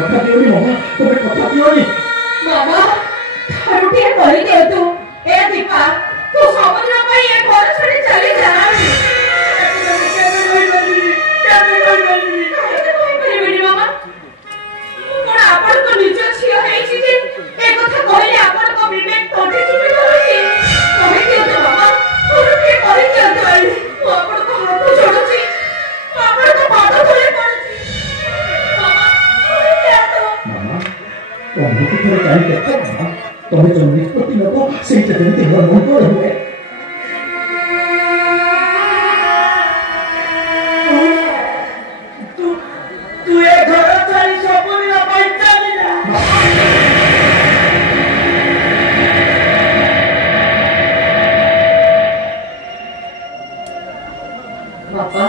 कथा दियोनी मामा तुम कथा दियोनी मामा थारुटी कहि दे तू ए दीपा तू समझना भाई ये घर छोड़ी चली जा मामा कोन आपण तो निज छियो है छी जे ए कथा कहले आपण को विवेक तोटे चुपे रहछि कहि दे तो मामा थारुटी कहि दे तो आपण को हाथ जोड़छि आपण को पाद धरे पड़छि मामा तुम थोड़े टाइम देखो तुम्हें जो निष्पत्ति लो से तेरे मन को हुए तू ये घर छाड़ी सबनी ना पैसा दिला बापा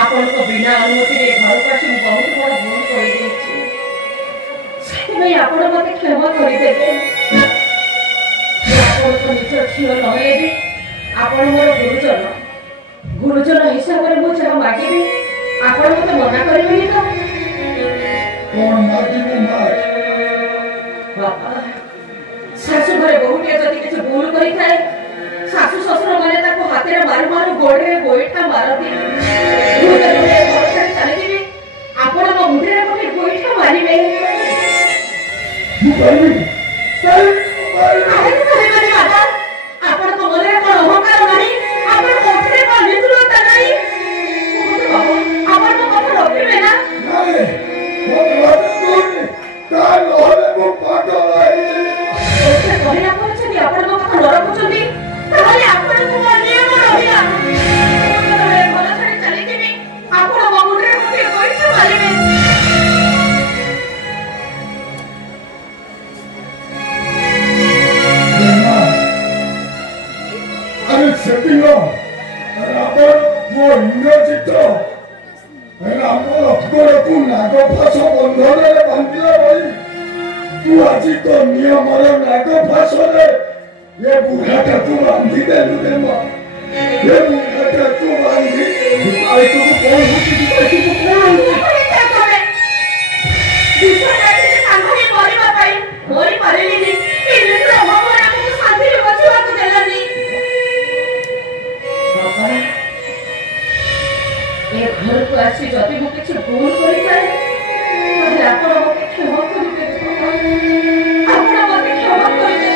आपण को बिना अनुमति रे घर पास बहुत बड़ा भूल कर देछि से मैं आपण मते क्षमा करि देबे आपण को निज छियो नहे भी आपण मोर गुरुजन हिसाब रे मो चाह मागिबे आपण मते मना करबेनी तो कौन मागिबे मार बापा सासु घरे बहुटिया जति किछ भूल करि थाए सासु ससुर माने ताको हाथे रे मारू मारू गोड़े गोइठा मारती भूतरे घर छाड़ी चले जिबे आपण मो मुंडे रे कोठे गोइठा मारिबे आपण को मने कोन अहंकार नाही आपण कोठे कोन नितुलता नाही आपण को कथा रखिबे ना नाही बहुत दूर काल होले मो पागल आई ओके कहिला परछथि आपण को कथा न रखुछथि ताले आपण को नियम रहिला भूतरे घर छाड़ी चले जिबे आपण मो मुंडे रे कोठे गोइठा मारिबे setting on अपन वो इंद्रजित रामो अपने को नाग फांस बंधन रे बांधिला भाई तू आजी तो नियम रे नाग फांस रे ये बुढ़ाटा तू बांधी दे रे मां ये बुढ़ाटा तू बांधी आई तो कौन होती आई तो कौन क्या करे दूसरा जाके सांगरे परिवा पाई मोरी परली नी ए दूसरा भगवान हमको शांति रे बचवा को देलानी ये घर को आसी जति मो किछ भूल करि जाय ताले आपण मते क्षमा करि दे आपण मते क्षमा करि दे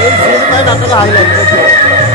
ये फिल्म नाटक हाईलाइट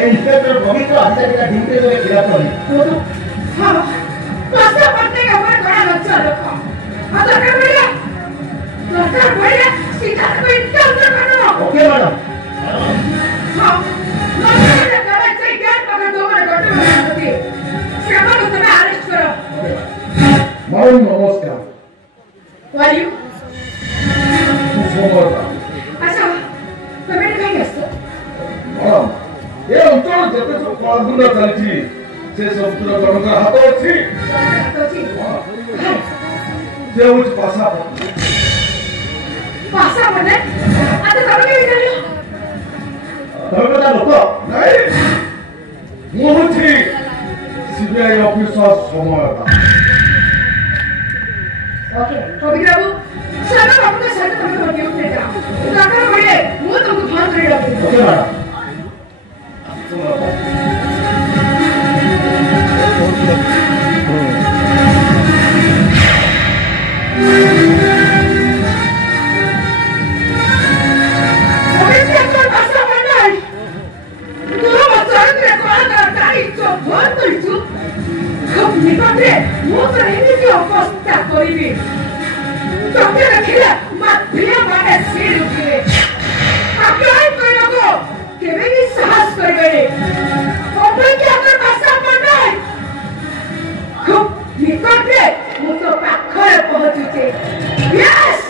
इंस्पेक्टर पवित्र अधिकारी का ड्यूटी जो गिरा तो हां पासा पट्टे का ऊपर बड़ा बच्चा रखो आता कर भैया सरकार भैया सीधा को इनकाउंटर करो ओके मैडम हां लोग करे चाहिए गेट पकड़ दो मेरे डॉक्टर में होती श्यामा को तुम्हें अरेस्ट करो मैडम नमस्कार Why you? अच्छा पेमेंट कहीं गया मैडम ये अंतर जब तक कॉल दूर चलती से सब पूरा जनकर हाथ अच्छी ସେ ହଉଛି ପାଶାପଟ। ପାଶାପଟ? ଆଚ୍ଛା ତମେ କେମିତି ଜାଣିଲ? ତମେ ତା ଲୋକ ନାଇଁ, ମୁଁ ହଉଛି ସିବିଆଇ ଅଫିସର ସମୟତା। ओके कभी बाबू सारा बाबू का साथ तुम्हें होती है बेटा डॉक्टर बोले वो तुमको फोन कर रहा हूं ओके मैडम अबे क्या कर पासा बनना है तू बच्चा ने कोड़ा गाड़ी चो फोन कर तू कब निकले वो तो नहीं की अवस्था करीबी डॉक्टर रखिला मत प्रिय माने सिर उठे अप्लाई करो केवे भी साहस करबे ओपन क्या कर पासा बनना है खूब निकले वो तो पाखरे पहुंचुचे यस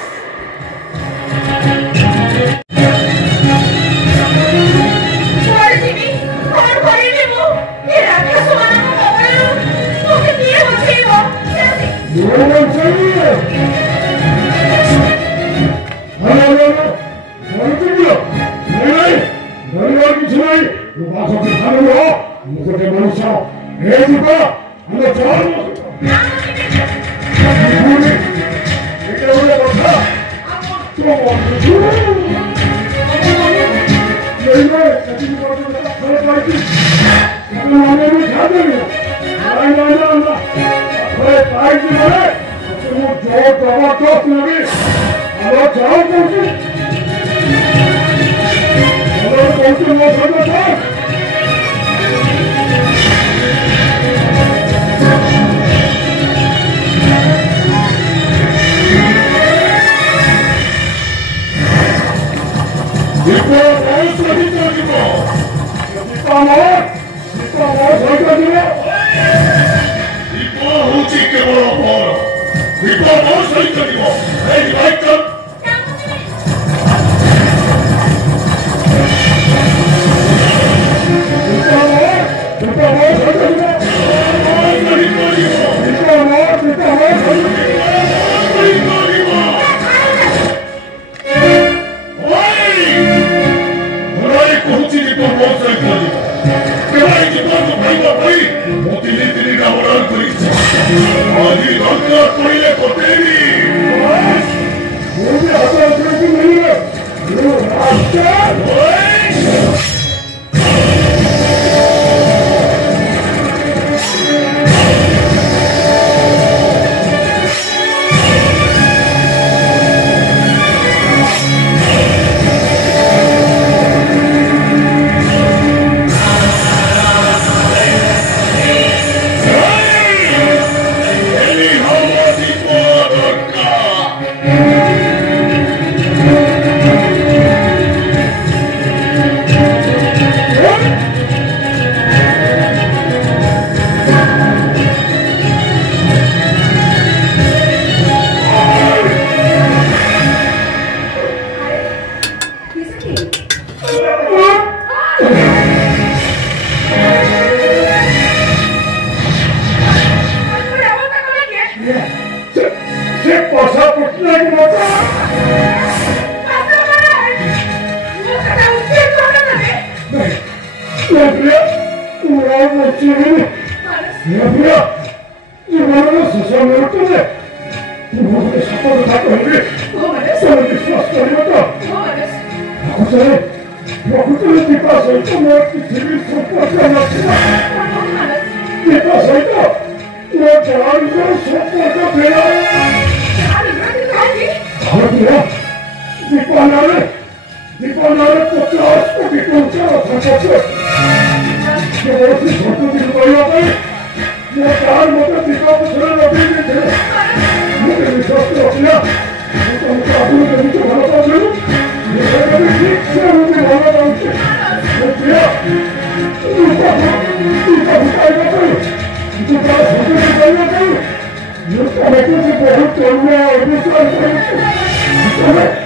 बहुत